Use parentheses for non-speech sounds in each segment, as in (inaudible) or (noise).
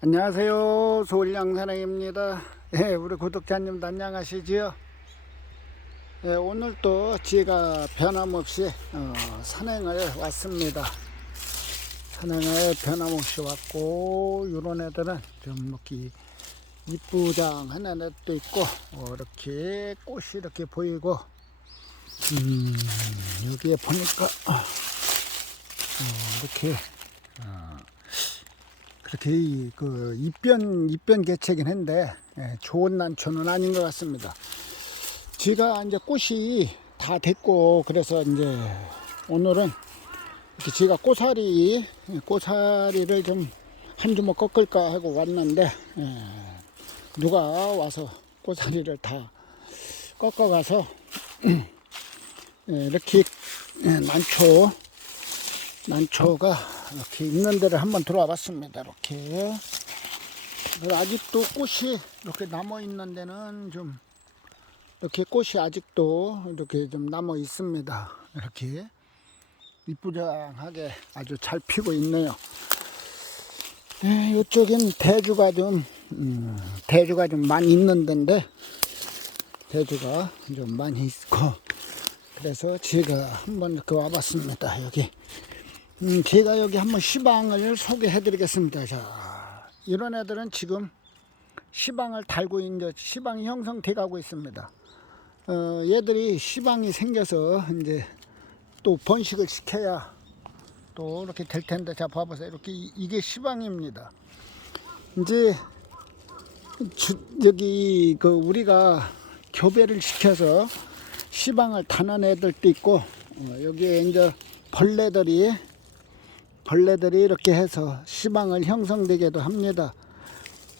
안녕하세요. 서울양산행입니다. 예, 우리 구독자님도 안녕하시지요? 예, 오늘 또 제가 변함없이 어, 산행을 왔습니다. 산행을 변함없이 왔고, 이런 애들은 좀 이렇게 이쁘장한 애도 있고, 어, 이렇게 꽃이 이렇게 보이고, 음, 여기에 보니까, 어, 이렇게, 그렇게 이- 그 입변 입변 개체긴 한데 예, 좋은 난초는 아닌 것 같습니다. 제가 이제 꽃이 다 됐고 그래서 이제 오늘은 제가 꼬사리 예, 꼬사리를 좀 한 주먹 꺾을까 하고 왔는데 예, 누가 와서 꼬사리를 다 꺾어가서 예, 이렇게 예, 난초 난초가 이렇게 있는 데를 한번 들어와 봤습니다. 이렇게. 아직도 꽃이 이렇게 남아 있는 데는 좀 이렇게 꽃이 아직도 이렇게 좀 남아 있습니다. 이렇게 이쁘장하게 아주 잘 피고 있네요. 네, 이쪽엔 대주가 좀 음, 대주가 좀 많이 있는 데인데 대주가 좀 많이 있고 그래서 제가 한번 이렇게 와봤습니다. 여기. 음, 제가 여기 한번 시방을 소개해 드리겠습니다. 자, 이런 애들은 지금 시방을 달고 이제 시방이 형성돼 가고 있습니다. 어, 얘들이 시방이 생겨서 이제 또 번식을 시켜야 또 이렇게 될 텐데 자 봐보세요. 이렇게 이- 이게 시방입니다. 이제 주, 여기 그 우리가 교배를 시켜서 시방을 타는 애들도 있고 어, 여기에 이제 벌레들이 벌레들이 이렇게 해서 시방을 형성되게도 합니다.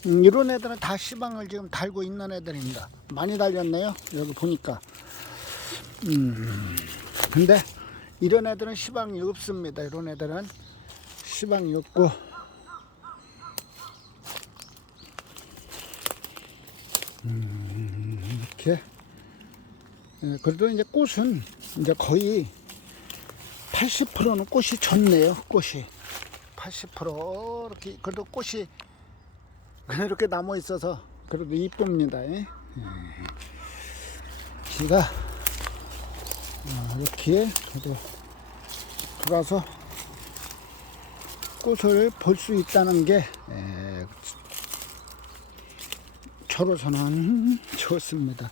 음, 이런 애들은 다 시방을 지금 달고 있는 애들입니다. 많이 달렸네요. 여기 보니까. 음, 근데 이런 애들은 시방이 없습니다. 이런 애들은 시방이 없고. 음, 이렇게. 예, 그래도 이제 꽃은 이제 거의 80%는 꽃이 좋네요. 꽃이 80% 이렇게 그래도 꽃이 이렇게 남아 있어서 그래도 이쁩니다. 예. 제가 어, 이렇게 그래도 들어가서 꽃을 볼 수 있다는 게 예, 저로서는 좋습니다.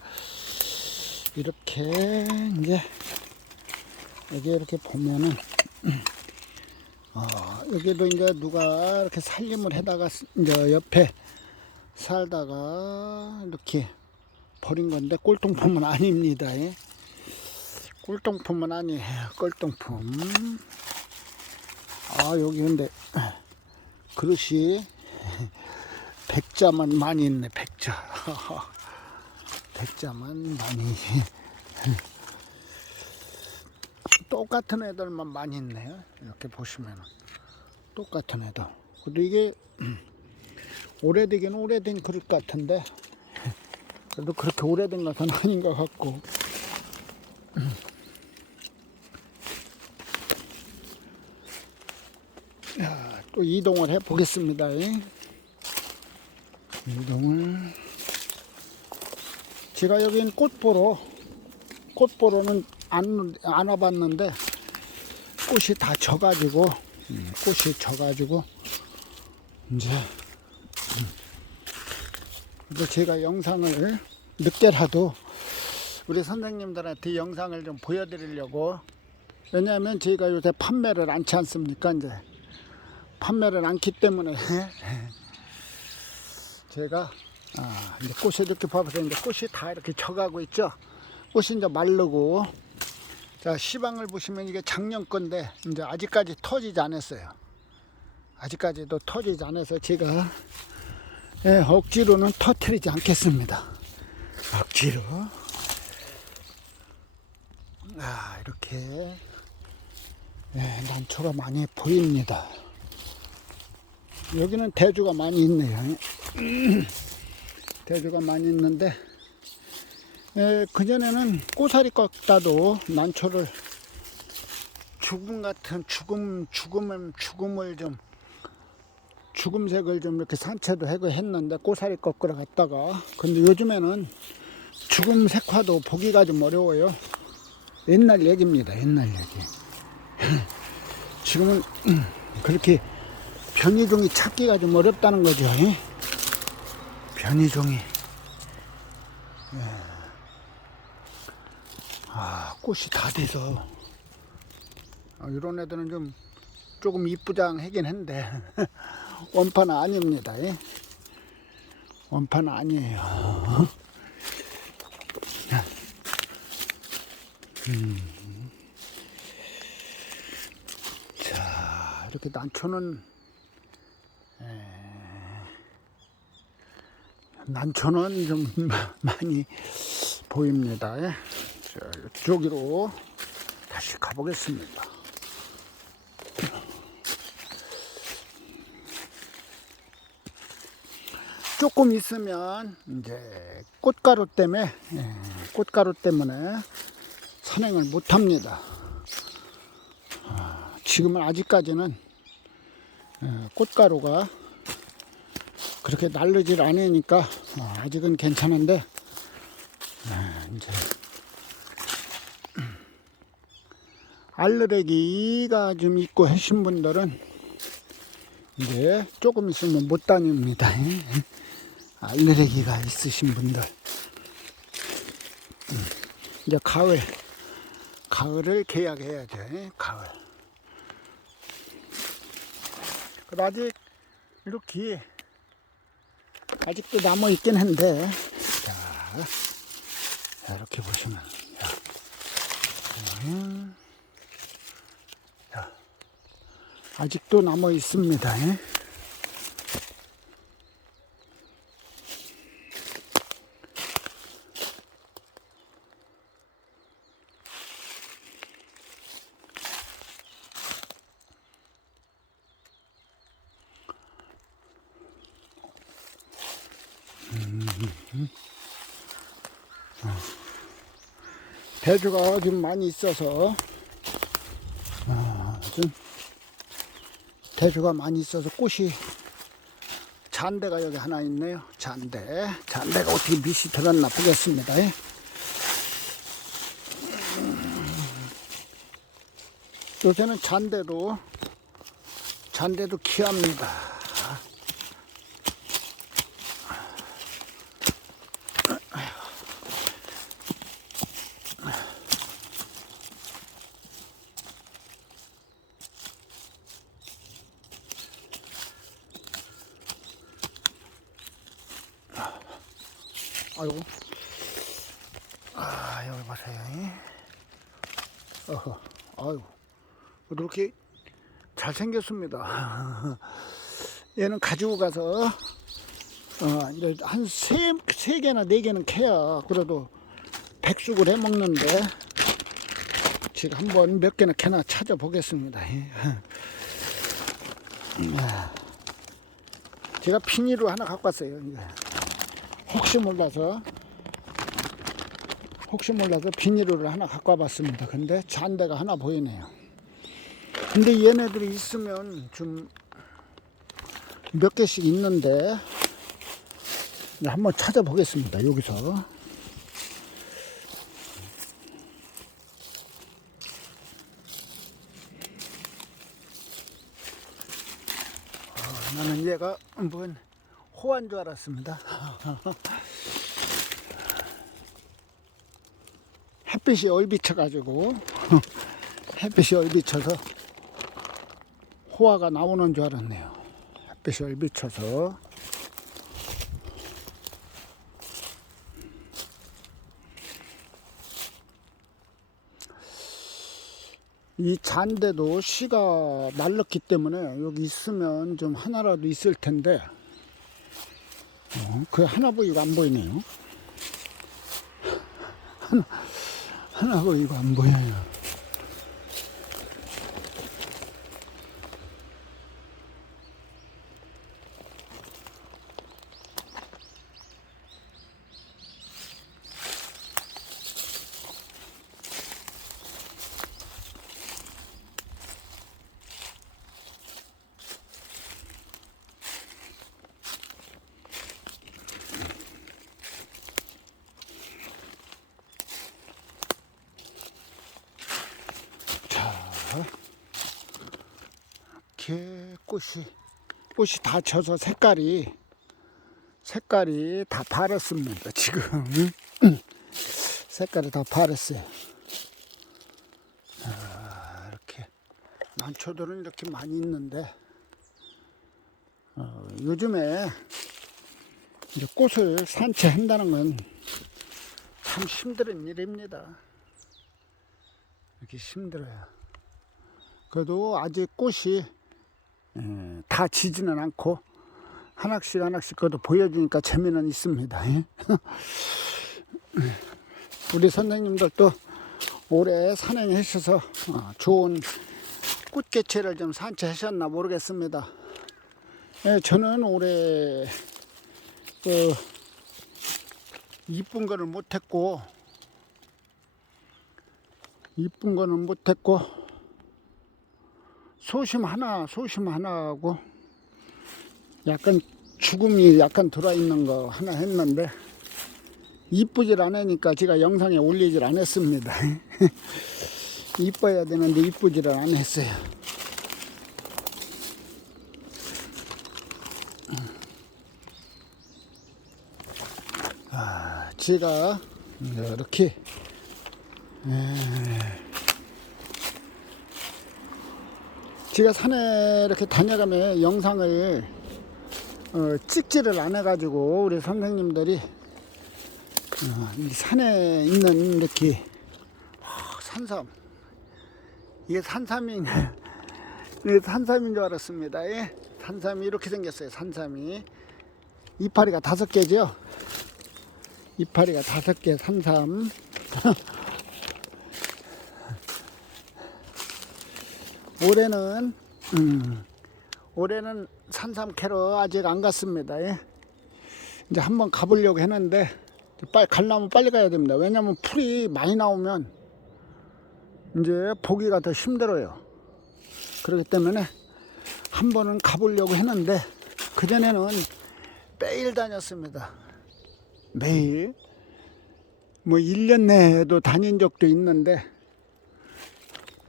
이렇게 이제 여기 이렇게 보면은 어, 여기도 이제 누가 이렇게 살림을 해다가 쓰- 이제 옆에 살다가 이렇게 버린 건데 꼴통품은 아닙니다. 예. 꼴통품은 아니에요. 꼴통품. 아 여기 근데 그릇이 백자만 많이 있네. 백자. (laughs) 백자만 많이. 똑같은 애들만 많이 있네요. 이렇게 보시면 똑같은 애들. 그래도 이게 (clears throat) 오래되긴 오래된 그릇 같은데 (laughs) 그래도 그렇게 오래된 것은 (laughs) 아닌 것 같고 (clears throat) 야, 또 이동을 해 보겠습니다. 이동을 제가 여긴 꽃 보러 꽃 보러는 안, 안 와봤는데 꽃이 다 져가지고 음, 꽃이 져가지고 이제 음, 그래서 제가 영상을 늦게라도 우리 선생님들한테 영상을 좀 보여드리려고. 왜냐하면 저희가 요새 판매를 않지 않습니까? 이제 판매를 않기 때문에. (laughs) 제가 아, 이제 꽃이 이렇게 봐보세요. 이제 꽃이 다 이렇게 져가고 있죠? 꽃이 이제 마르고 자 시방을 보시면 이게 작년 건데 이제 아직까지 터지지 않았어요. 아직까지도 터지지 않아서 제가 예, 억지로는 터트리지 않겠습니다. 억지로 아 이렇게 예, 난초가 많이 보입니다. 여기는 대주가 많이 있네요. (clears throat) 대주가 많이 있는데 예, 그전에는 꼬사리 꺾다도 난초를 죽음 같은 죽음, 죽음을, 죽음을 좀 죽음색을 좀 이렇게 산채도 하고 했는데 꼬사리 꺾으러 갔다가 근데 요즘에는 죽음 색화도 보기가 좀 어려워요. 옛날 얘기입니다. 옛날 얘기. (laughs) 지금은 음, (clears throat) 그렇게 변이종이 찾기가 좀 어렵다는 거죠. 예? 변이종이. 예. 아, 꽃이 다 돼서. 아, 이런 애들은 좀 조금 이쁘장하긴 한데, (laughs) 원판은 아닙니다. 예? 원판은 아니에요. (laughs) 자, 이렇게 난초는 에, 난초는 좀 (laughs) 많이 보입니다. 예. 자, 이쪽으로 다시 가보겠습니다. 조금 있으면 이제 꽃가루 때문에 예, 꽃가루 때문에 산행을 못 합니다. 아, 지금은 아직까지는 예, 꽃가루가 그렇게 날르질 않으니까 어, 아직은 괜찮은데 예, 이제 알레르기가 좀 있고 하신 분들은 이제 조금 있으면 못 다닙니다. (laughs) 알레르기가 있으신 분들 음, 이제 가을 가을을 계약해야죠. 예, 가을. 아직 이렇게 아직도 남아 있긴 한데 자, 자, 이렇게 보시면 자, 아직도 남아 있습니다. 예. 대주가 좀 많이 있어서 아, 좀 대주가 많이 있어서 꽃이 잔대가 여기 하나 있네요. 잔대. 잔대가 어떻게 밑이 들었나 보겠습니다. 예. 요새는 잔대도 잔대도 귀합니다. 아이고. 아, 여기 보세요. 이. 어허, 아이고. 이렇게 잘생겼습니다. (laughs) 얘는 가지고 가서, 어, 이제 한 세, 세 개나 네 개는 캐야 그래도 백숙을 해 먹는데, 지금 한번 몇 개나 캐나 찾아보겠습니다. 아, 제가 비닐로 하나 갖고 왔어요. 혹시 몰라서 혹시 몰라서 비닐을 하나 갖고 와봤습니다. 근데 잔대가 하나 보이네요. 근데 얘네들이 있으면 좀 몇 개씩 있는데 네, 한번 찾아보겠습니다. 여기서 어, 나는 얘가 뭔 호환 줄 알았습니다. (laughs) 햇빛이 얼비쳐가지고 (laughs) 햇빛이 얼비쳐서 호화가 나오는 줄 알았네요. 햇빛이 얼비쳐서 이 잔데도 씨가 말랐기 때문에 여기 있으면 좀 하나라도 있을 텐데 어, 그 하나 보이고 안 보이네요. (laughs) 하나, 하나 보이고 안 보여요. 이렇게 꽃이 꽃이 다 져서 색깔이 색깔이 다 바랬습니다. 지금 (laughs) 색깔이 다 바랬어요. 아, 이렇게 난초들은 이렇게 많이 있는데 어, 요즘에 이제 꽃을 산채한다는 건 참 힘든 일입니다. 이렇게 힘들어요. 그래도 아직 꽃이 예, 다 지지는 않고 하나씩 하나씩 그래도 보여주니까 재미는 있습니다. 예? (laughs) 우리 선생님들도 올해 산행하셔서 어, 좋은 꽃개체를 좀 산채하셨나 모르겠습니다. 예, 저는 올해 그 이쁜 거를 못했고 이쁜 거는 못했고 소심 하나 소심 하나 하고 약간 죽음이 약간 들어있는 거 하나 했는데 이쁘질 않으니까 제가 영상에 올리질 않았습니다. (laughs) 이뻐야 되는데 이쁘지를 않았어요. 아, 제가 이렇게 제가 산에 이렇게 다녀가면 영상을 어, 찍지를 않아 가지고 우리 선생님들이 어, 이 산에 있는 이렇게 어, 산삼 이게 산삼이 (laughs) 이게 산삼인 줄 알았습니다. 예? 산삼이 이렇게 생겼어요. 산삼이 이파리가 다섯 개죠. 이파리가 다섯 개 산삼. (laughs) 올해는 음, 올해는 산삼 캐러 아직 안 갔습니다. 예. 이제 한번 가보려고 했는데 빨리 가려면 빨리 가야 됩니다. 왜냐면 풀이 많이 나오면 이제 보기가 더 힘들어요. 그렇기 때문에 한 번은 가보려고 했는데 그 전에는 매일 다녔습니다. 매일 뭐 1년 내에도 다닌 적도 있는데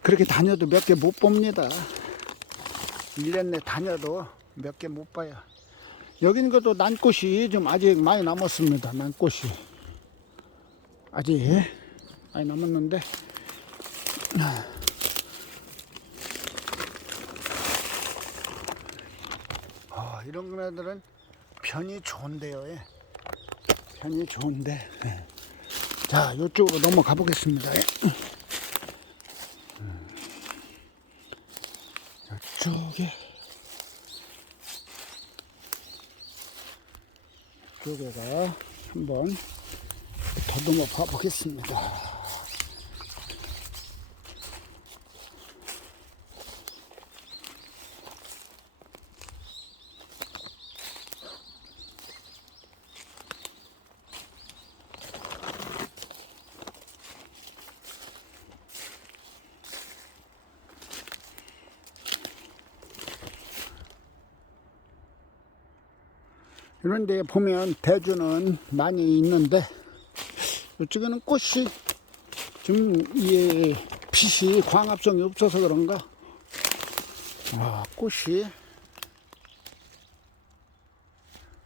그렇게 다녀도 몇 개 못 봅니다. 1년 내 다녀도 몇 개 못 봐요. 여기는 그래도 난꽃이 좀 아직 많이 남았습니다. 난꽃이. 아직 많이 남았는데. 아, 이런 거들은 편이 좋은데요. 예. 편이 좋은데. 예. 자, 이쪽으로 넘어가 보겠습니다. 예. 이쪽에 이쪽에가 한번 더듬어 봐 보겠습니다. 이런데 보면 대주는 많이 있는데 이쪽에는 꽃이 좀 이 빛이 광합성이 없어서 그런가? 아 꽃이.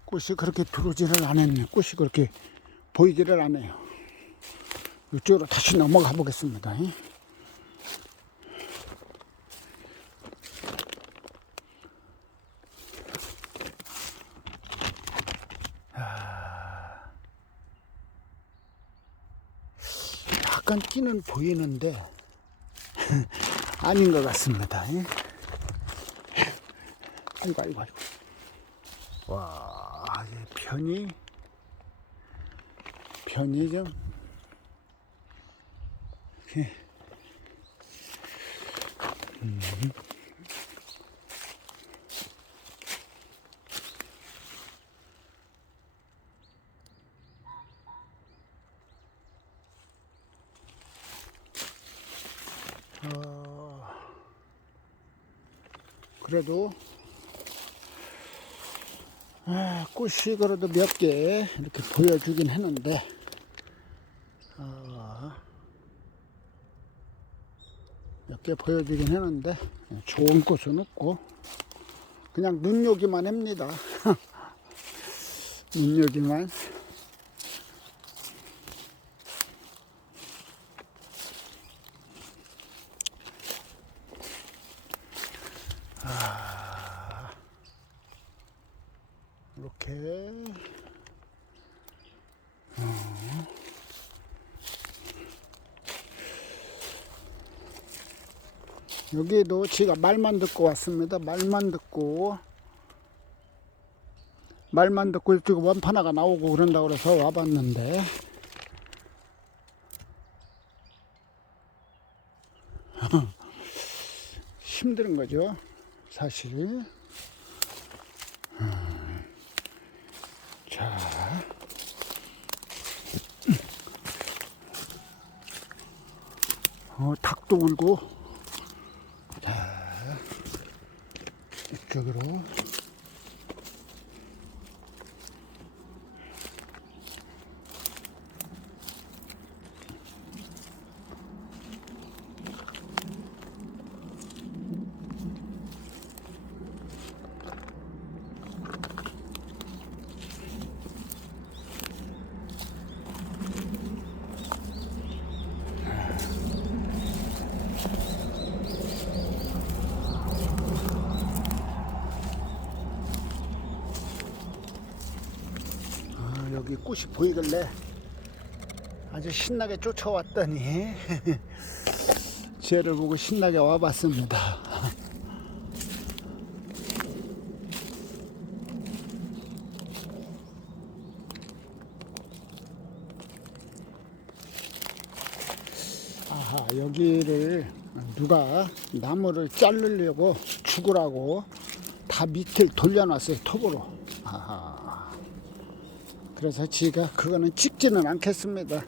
꽃이 그렇게 들어오지를 않았네. 꽃이 그렇게 보이지를 않아요. 이쪽으로 다시 넘어가 보겠습니다 예. 약간 끼는 보이는데 (laughs) 아닌 것 같습니다. 예? 아이고 아이고 아이고. 와, 이 편이 편이 좀 이렇게 어, 그래도 아, 꽃이 그래도 몇 개 이렇게 보여주긴 했는데 어, 몇개 보여주긴 했는데 좋은 꽃은 없고 그냥 눈요기만 합니다. (laughs) 눈요기만. 이렇게 여기도 지가 말만 듣고 왔습니다. 말만 듣고 말만 듣고 이쪽 원판화가 나오고 그런다고 그래서 와봤는데 (laughs) 힘든 거죠. 사실. 어, 닭도 울고. 이쪽으로 아, 여기 꽃이 보이길래 아주 신나게 쫓아왔더니 (laughs) 쟤를 보고 신나게 와봤습니다. 아하 여기를 누가 나무를 자르려고 죽으라고 다 밑을 돌려놨어요 톱으로 아하 그래서 지가 그거는 찍지는 않겠습니다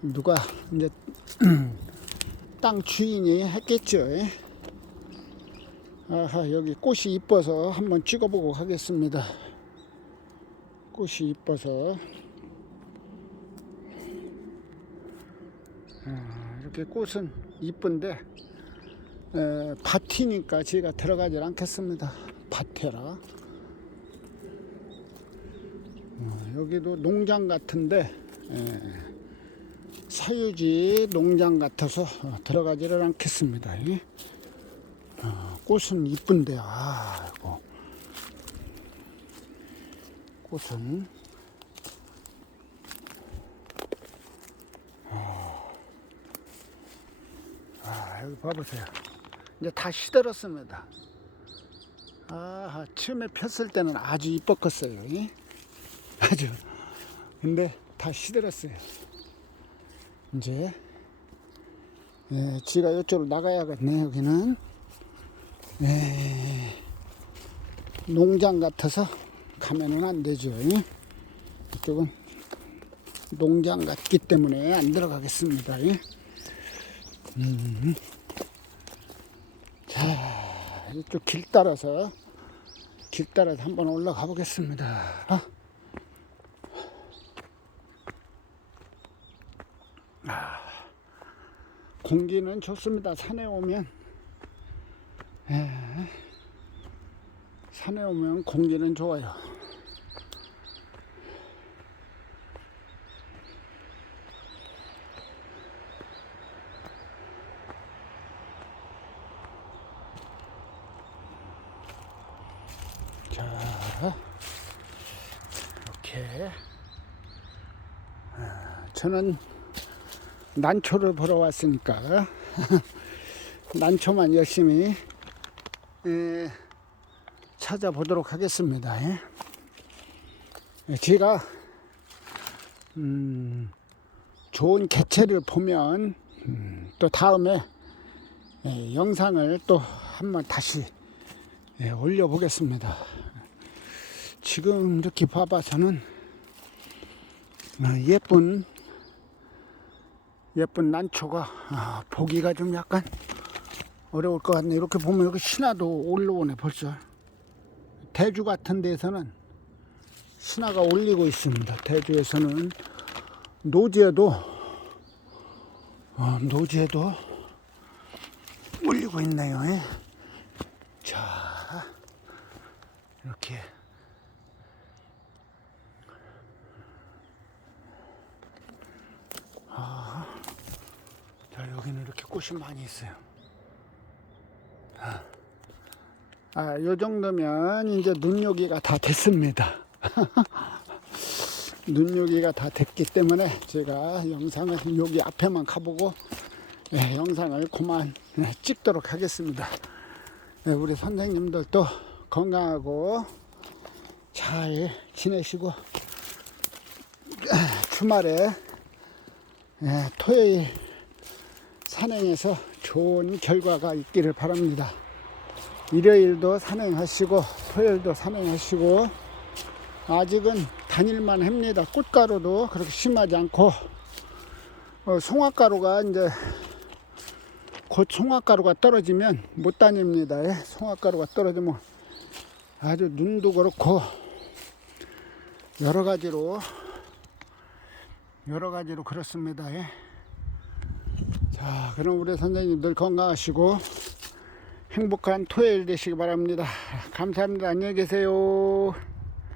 누가 이제 (clears throat) 땅 주인이 했겠죠 예? 아하 여기 꽃이 이뻐서 한번 찍어보고 하겠습니다 꽃이 이뻐서 아, 이렇게 꽃은 이쁜데 에, 밭이니까 제가 들어가질 않겠습니다. 밭에라. 어, 여기도 농장 같은데 에, 사유지 농장 같아서 어, 들어가지를 않겠습니다. 예? 어, 꽃은 이쁜데 아이고 꽃은 아, 여기 봐보세요. 이제 다 시들었습니다. 아, 처음에 폈을 때는 아주 이뻤겠어요. 예? 아주. 근데 다 시들었어요. 이제, 예, 지가 이쪽으로 나가야겠네, 여기는. 예, 농장 같아서 가면은 안 되죠. 예? 이쪽은 농장 같기 때문에 안 들어가겠습니다. 예? 자, 이쪽 길 따라서 길 따라서 한번 올라가 보겠습니다. 어? 아, 공기는 좋습니다. 산에 오면 예, 산에 오면 공기는 좋아요. 자, 이렇게 아, 저는 난초를 보러 왔으니까 (laughs) 난초만 열심히 에, 찾아보도록 하겠습니다. 예. 예, 제가 음, 좋은 개체를 보면 음, 또 다음에 예, 영상을 또 한번 다시 예, 올려보겠습니다. 지금 이렇게 봐봐서는 아, 예쁜 예쁜 난초가 아, 보기가 좀 약간 어려울 것 같네. 이렇게 보면 여기 신화도 올라오네 벌써. 대주 같은 데서는 신화가 올리고 있습니다. 대주에서는 노지에도 어, 노지에도 올리고 있네요. 예. 자, 이렇게. 아, 자, 여기는 이렇게 꽃이 많이 있어요. 아, 요 정도면 이제 눈요기가 다 됐습니다. (laughs) 눈요기가 다 됐기 때문에 제가 영상을 여기 앞에만 가보고 예, 영상을 그만 예, 찍도록 하겠습니다. 예, 우리 선생님들도 건강하고 잘 지내시고 아, 주말에 예, 토요일 산행에서 좋은 결과가 있기를 바랍니다. 일요일도 산행하시고 토요일도 산행하시고 아직은 다닐만 합니다. 꽃가루도 그렇게 심하지 않고 어, 송화가루가 이제 곧 송화가루가 떨어지면 못 다닙니다. 예? 송화가루가 떨어지면 아주 눈도 그렇고 여러 가지로 여러 가지로 그렇습니다. 예? 자, 그럼 우리 선생님들 건강하시고 행복한 토요일 되시기 바랍니다. 감사합니다. 안녕히 계세요.